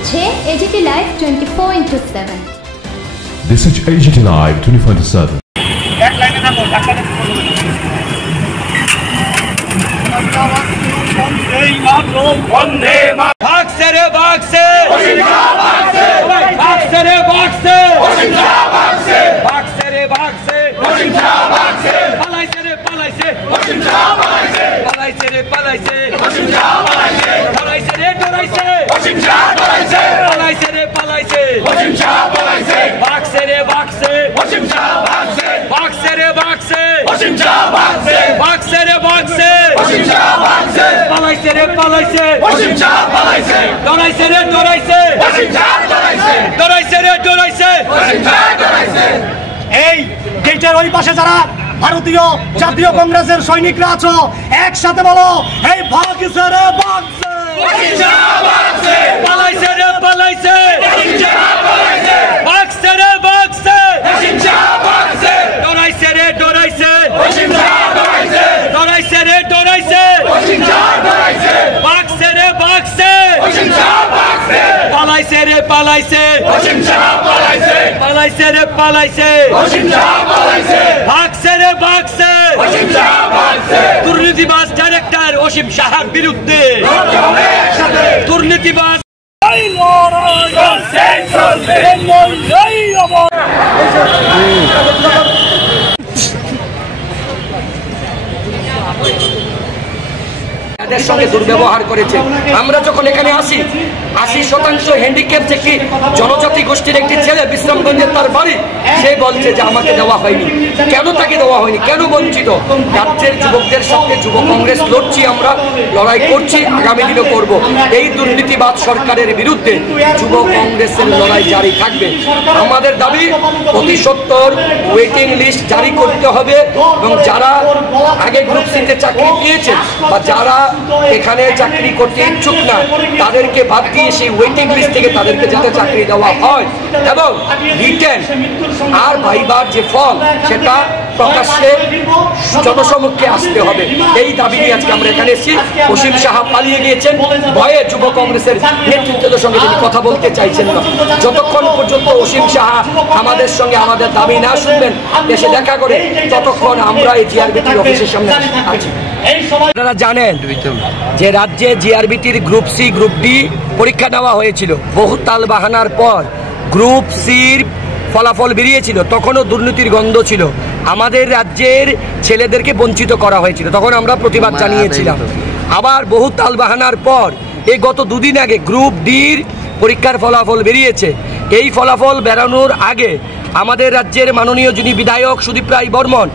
দেখছে AGT Live 24/7। This is AGT Live 24/7। এক লাইনে থাকো, বন্দে মাতরম। ভাগছে রে ভাগছে, ভাগছে রে ভাগছে, ভাগছে রে ভাগছে, পালাইছে রে পালাইছে, পালাইছে রে পালাইছে, পালাইছে রে ডরাইছে, পালাইছে রে পালাইছে, ভাগছে রে ভাগছে, ভাগছে রে ভাগছে, ভাগছে রে ভাগছে, পালাইছে রে পালাইছে, ডরাইছে রে ডরাইছে, ডরাইছে রে ডরাইছে। এই গেটের ওই পাশে যারা ভারতীয় জাতীয় কংগ্রেসের সৈনিকরা আছো, একসাথে বলো, এই ভাগছে রে ভাগছে, পালাইছে রে পালাইছে, ভাগছে রে ভাগছে, ডরাইছে রে ডরাইছে, ডরাইছে রে ডরাইছে, ভাগছে রে ভাগছে, পালাইছে রে পালাইছে, পালাইছে রে পালাইছে, ভাগছে রে ভাগছে। দুর্নীতিবাজ ডাইরেক্টর অসীম সাহার বিরুদ্ধে দুর্নীতিবাজ এদের সঙ্গে দুর্ব্যবহার করেছে। আমরা যখন এখানে আসি, 80% হ্যান্ডিক্যাপ একটি জনজাতি গোষ্ঠীর একটি ছেলে, বিশ্রামগঞ্জের তার বাড়ি, সে বলছে যে আমাকে দেওয়া হয়নি। কেন তাকে দেওয়া হয়নি, কেন বঞ্চিত? রাজ্যের যুবকদের সঙ্গে যুব কংগ্রেস লড়ছি, আমরা লড়াই করছি, আগামী দিনও করব। এই দুর্নীতিবাদ সরকারের বিরুদ্ধে যুব কংগ্রেসের লড়াই জারি থাকবে। আমাদের দাবি অতি সত্বর ওয়েটিং লিস্ট জারি করতে হবে এবং যারা আগে গ্রুপ সিতে চাকরি পেয়েছে বা যারা এখানে চাকরি করতে ইচ্ছুক না, তাদেরকে বাদ দিয়ে সেই ওয়েটিং লিস্ট থেকে তাদেরকে যাতে চাকরি দেওয়া হয় এবং রিটেন আর ভাইবার যে ফল সেটা প্রকাশ্যে জনসমক্ষে আসতে হবে। এই দাবি নিয়ে আজকে আমরা এখানে এসেছি। অসীম সাহা পালিয়ে গিয়েছেন ভয়ে, যুব কংগ্রেসের নেতৃত্বের সঙ্গে তিনি কথা বলতে চাইছেন না। যতক্ষণ পর্যন্ত অসীম সাহা আমাদের সঙ্গে আমাদের দাবি না শুনবেন, এসে দেখা করে, ততক্ষণ আমরা এই জিআরবিটির অফিসের সামনে আছি। আপনারা জানেন যে রাজ্যে জিআরবিটির গ্রুপ সি গ্রুপ ডি পরীক্ষা নেওয়া হয়েছিল। বহু তাল বাহানার পর গ্রুপ সির ফলাফল বেরিয়েছিল, তখনও দুর্নীতির গন্ধ ছিল। আমাদের রাজ্যের ছেলেদেরকে বঞ্চিত করা হয়েছিল, তখন আমরা প্রতিবাদ জানিয়েছিলাম। আবার বহু তাল বাহানার পর এই গত দুদিন আগে গ্রুপ ডির পরীক্ষার ফলাফল বেরিয়েছে। এই ফলাফল বেরানোর আগে আমাদের রাজ্যের মাননীয় যিনি বিধায়ক সুদীপ রায় বর্মন,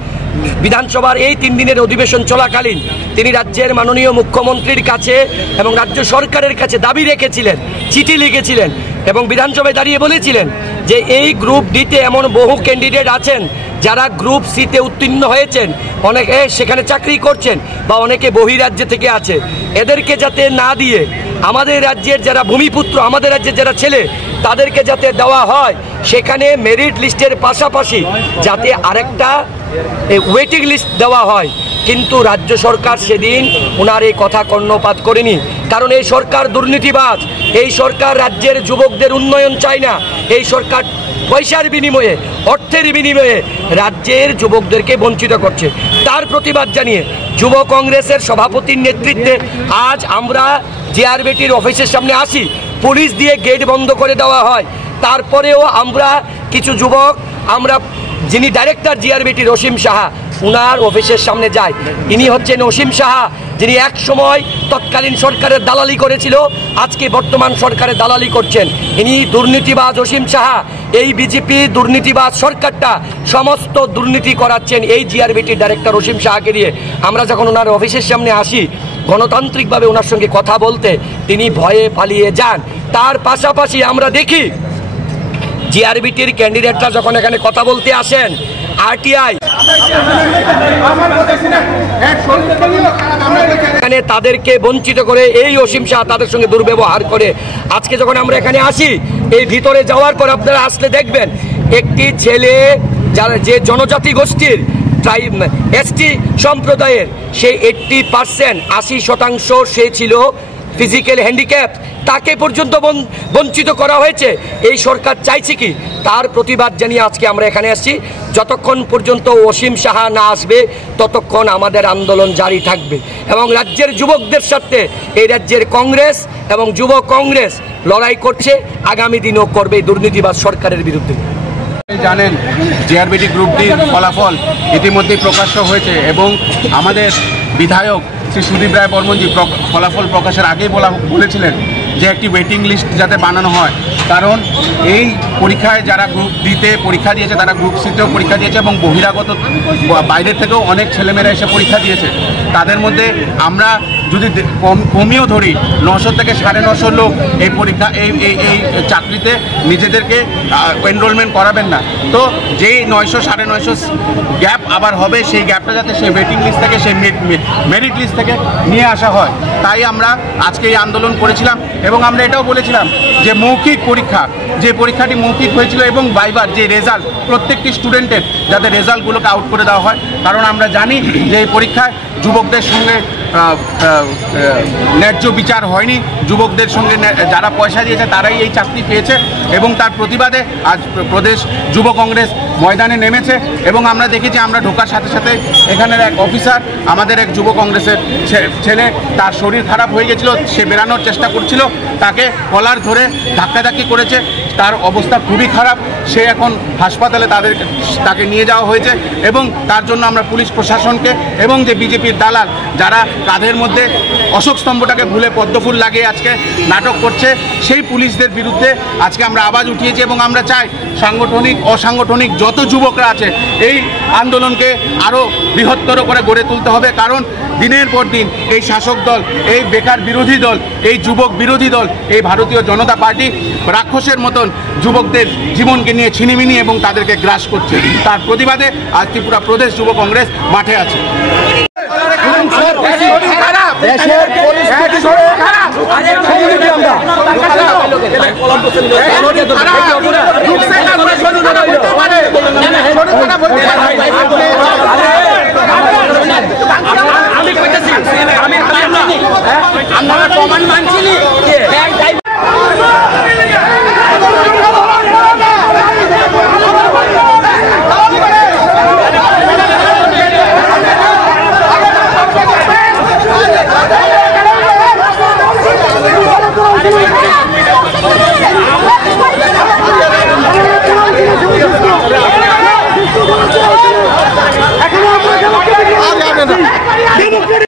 বিধানসভার এই 3 দিনের অধিবেশন চলাকালীন তিনি রাজ্যের মাননীয় মুখ্যমন্ত্রীর কাছে এবং রাজ্য সরকারের কাছে দাবি রেখেছিলেন, চিঠি লিখেছিলেন এবং বিধানসভায় দাঁড়িয়ে বলেছিলেন যে এই গ্রুপ ডিতে এমন বহু ক্যান্ডিডেট আছেন যারা গ্রুপ সিতে উত্তীর্ণ হয়েছেন, অনেকে সেখানে চাকরি করছেন বা অনেকে বহিরাজ্য থেকে আছে, এদেরকে যাতে না দিয়ে আমাদের রাজ্যের যারা ভূমিপুত্র, আমাদের রাজ্যের যারা ছেলে, তাদেরকে যাতে দেওয়া হয়। সেখানে মেরিট লিস্টের পাশাপাশি যাতে আরেকটা ওয়েটিং লিস্ট দেওয়া হয়। কিন্তু রাজ্য সরকার সেদিন ওনার এই কথা কর্ণপাত করেনি, কারণ এই সরকার দুর্নীতিবাজ। এই সরকার রাজ্যের যুবকদের উন্নয়ন চায় না। এই সরকার পয়সার বিনিময়ে, অর্থের বিনিময়ে রাজ্যের যুবকদেরকে বঞ্চিত করছে। তার প্রতিবাদ জানিয়ে যুব কংগ্রেসের সভাপতির নেতৃত্বে আজ আমরা জিআরবিটির অফিসের সামনে আসি। পুলিশ দিয়ে গেট বন্ধ করে দেওয়া হয়, তারপরেও আমরা কিছু যুবক, আমরা যিনি ডাইরেক্টর জিআরবিটির অসীম সাহা, উনার অফিসের সামনে যাই। ইনি হচ্ছেন অসীম সাহা, যিনি এক সময় তৎকালীন সরকারের দালালি করেছিল, আজকে বর্তমান সরকারের দালালি করছেন। ইনি দুর্নীতিবাজ অসীম সাহা। এই বিজেপি দুর্নীতিবাজ সরকারটা সমস্ত দুর্নীতি করাচ্ছেন এই জিআরবিটির ডাইরেক্টর অসীম সাহাকে দিয়ে। আমরা যখন ওনার অফিসের সামনে আসি গণতান্ত্রিকভাবে ওনার সঙ্গে কথা বলতে, তিনি ভয়ে পালিয়ে যান। তার পাশাপাশি আমরা দেখি জিআরবিটির ক্যান্ডিডেটরা যখন এখানে কথা বলতে আসেন, আরটিআই এখানে তাদেরকে বঞ্চিত করে এই অসীম শাহ তাদের সঙ্গে দুর্ব্যবহার করে। আজকে যখন আমরা এখানে আসি, এই ভিতরে যাওয়ার পর আপনারা আসলে দেখবেন একটি ছেলে যারা যে জনজাতি গোষ্ঠীর এসটি সম্প্রদায়ের, সেই 80% 80% সে ছিল ফিজিক্যাল হ্যান্ডিক্যাপ তাকে পর্যন্ত বঞ্চিত করা হয়েছে। এই সরকার চাইছে কি? তার প্রতিবাদ জানিয়ে আজকে আমরা এখানে আসছি। যতক্ষণ পর্যন্ত অসীম সাহা না আসবে ততক্ষণ আমাদের আন্দোলন জারি থাকবে এবং রাজ্যের যুবকদের সাথে এই রাজ্যের কংগ্রেস এবং যুব কংগ্রেস লড়াই করছে, আগামী দিনও করবে দুর্নীতিবাজ সরকারের বিরুদ্ধে। জানেন জিআরবিটি গ্রুপ ডির ফলাফল ইতিমধ্যেই প্রকাশ্য হয়েছে এবং আমাদের বিধায়ক শ্রী সুদীপ রায় বর্মনজি ফলাফল প্রকাশের আগেই বলেছিলেন যে একটি ওয়েটিং লিস্ট যাতে বানানো হয়, কারণ এই পরীক্ষায় যারা গ্রুপ ডিতে পরীক্ষা দিয়েছে তারা গ্রুপ সিতেও পরীক্ষা দিয়েছে এবং বহিরাগত বাইরের থেকেও অনেক ছেলেমেয়েরা এসে পরীক্ষা দিয়েছে। তাদের মধ্যে আমরা যদি কমিয়েও ধরি 900 থেকে 950 লোক এই পরীক্ষা এই চাকরিতে নিজেদেরকে এনরোলমেন্ট করাবেন না। তো যেই 900 950 গ্যাপ আবার হবে, সেই গ্যাপটা যাতে সেই ওয়েটিং লিস্ট থেকে সেই মেরিট লিস্ট থেকে নিয়ে আসা হয়, তাই আমরা আজকে এই আন্দোলন করেছিলাম। এবং আমরা এটাও বলেছিলাম যে মৌখিক পরীক্ষা, যে পরীক্ষাটি মৌখিক হয়েছিল এবং ভাইবার যে রেজাল্ট প্রত্যেকটি স্টুডেন্টের যাতে রেজাল্টগুলোকে আউট করে দেওয়া হয়, কারণ আমরা জানি যে এই পরীক্ষায় যুবকদের সঙ্গে ন্যায্য বিচার হয়নি। যুবকদের সঙ্গে যারা পয়সা দিয়েছে তারাই এই চাকরি পেয়েছে এবং তার প্রতিবাদে আজ প্রদেশ যুব কংগ্রেস ময়দানে নেমেছে। এবং আমরা দেখেছি, আমরা ঢোকার সাথে সাথে এখানের এক অফিসার, আমাদের এক যুব কংগ্রেসের ছেলে, তার শরীর খারাপ হয়ে গেছিলো, সে বেরানোর চেষ্টা করছিল, তাকে কলার ধরে ধাক্কাধাক্কি করেছে, তার অবস্থা খুবই খারাপ, সে এখন হাসপাতালে তাকে নিয়ে যাওয়া হয়েছে। এবং তার জন্য আমরা পুলিশ প্রশাসনকে এবং যে বিজেপির দালাল যারা কাঁধের মধ্যে অশোক স্তম্ভটাকে ভুলে পদ্মফুল লাগিয়ে আজকে নাটক করছে, সেই পুলিশদের বিরুদ্ধে আজকে আমরা আওয়াজ উঠিয়েছি। এবং আমরা চাই সাংগঠনিক অসাংগঠনিক যত যুবকরা আছে এই আন্দোলনকে আরও বৃহত্তর করে গড়ে তুলতে হবে, কারণ দিনের পর দিন এই শাসক দল, এই বেকার বিরোধী দল, এই যুবক বিরোধী দল, এই ভারতীয় জনতা পার্টি রাক্ষসের মতন যুবকদের জীবনকে নিয়ে ছিনিমিনি এবং তাদেরকে গ্রাস করছে। তার প্রতিবাদে আজ ত্রিপুরা প্রদেশ যুব কংগ্রেস মাঠে আছে।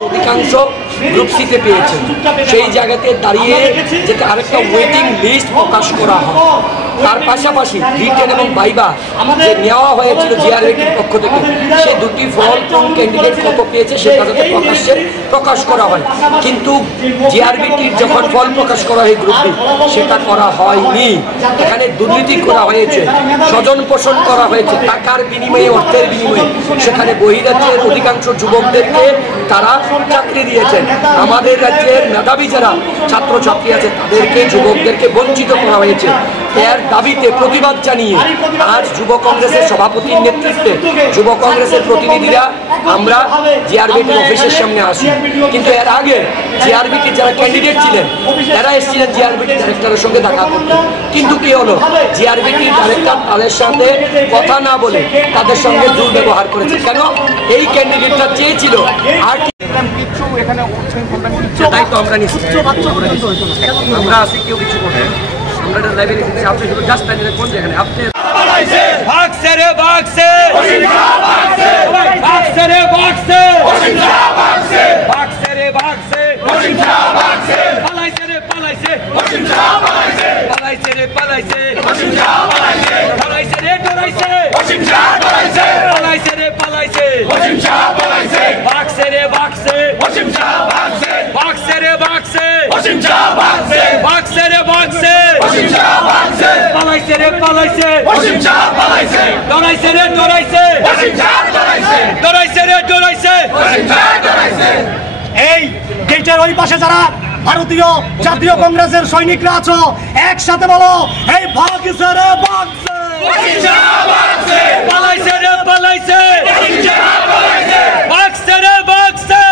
অধিকাংশ গ্রুপ সিতে পেয়েছেন, সেই জায়গাতে দাঁড়িয়ে যেটা আরেকটা ওয়েটিং লিস্ট প্রকাশ করা হয়, তার পাশাপাশি রিটেন এবং ভাইবা যে নেওয়া হয়েছিল জিআরবিটির পক্ষ থেকে, সেই দুটি ফল কোন ক্যান্ডিডেট কত পেয়েছে সেটা যাতে প্রকাশ করা হয়। কিন্তু জিআরবিটির যখন ফল প্রকাশ করা হয় গ্রুপটি, সেটা করা হয়নি। এখানে দুর্নীতি করা হয়েছে, স্বজন পোষণ করা হয়েছে, টাকার বিনিময়ে, অর্থের বিনিময়ে। সেখানে বহিরাজ্যের অধিকাংশ যুবকদেরকে তারা চাকরি দিয়েছেন। আমাদের রাজ্যের মেধাবী যারা ছাত্রছাত্রী আছে তাদেরকে, যুবকদেরকে বঞ্চিত করা হয়েছে। এর দাবিতে প্রতিবাদ জানিয়ে আজ যুব কংগ্রেসের সভাপতির নেতৃত্বে যুব কংগ্রেসের প্রতিনিধিরা আমরা জিআরবিটির অফিসের সামনে আসি। কিন্তু এর আগে জিআরবিটির যারা ক্যান্ডিডেট ছিলেন তারা এসেছিলেন জিআরবিটির ডাইরেক্টরের সঙ্গে দেখা করতে, কিন্তু কি হলো, জিআরবিটির ডাইরেক্টর তাদের সাথে কথা না বলে তাদের সঙ্গে দুর্ব্যবহার করেছে। কেন? এই ক্যান্ডিডেটটা চেয়েছিল আর কিছু এখানে সেটাই তো আমরা নিচ্ছি, আমরা আসি কেউ কিছু করতে, আমরা লাইব্রেরি দিচ্ছি, আপনি শুধু জাস্ট টাইমে কোন জায়গায় আপনি भागसे रे भागसे भागसे रे भागसे भागसे रे भागसे पलाइसे रे पलाइसे पलाइसे रे पलाइसे पलाइसे रे डराइसे पलाइसे रे पलाइसे भागसे रे भागसे भागसे रे भागसे भागसे रे भागसे पलाइसे रे पलाइसे डराइसे रे डराइसे डराइसे रे डराइसे। এই গেটের ওই পাশে যারা ভারতীয় জাতীয় কংগ্রেসের সৈনিকরা আছো, একসাথে বলো, এই ভাগছে রে ভাগছে, पलाइसे रे पलाइसे भागसे रे भागसे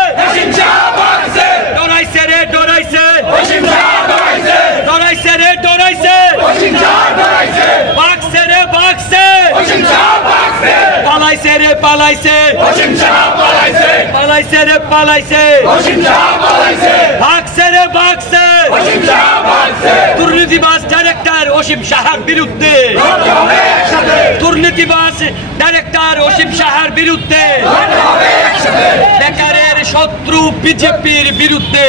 डराइसे रे डराइसे ডরাইছে রে ডরাইছে বাক্সে রে বাক্সে পালাইছে রে পালাইছে পালাইছে রে পালাইছে বাক্সে রে বাক্সে দুর্নীতিবাজ ডাইরেক্টর অসীম সাহার বিরুদ্ধে দুর্নীতিবাজ ডাইরেক্টর অসীম সাহার বিরুদ্ধে বেকারের শত্রু বিজেপির বিরুদ্ধে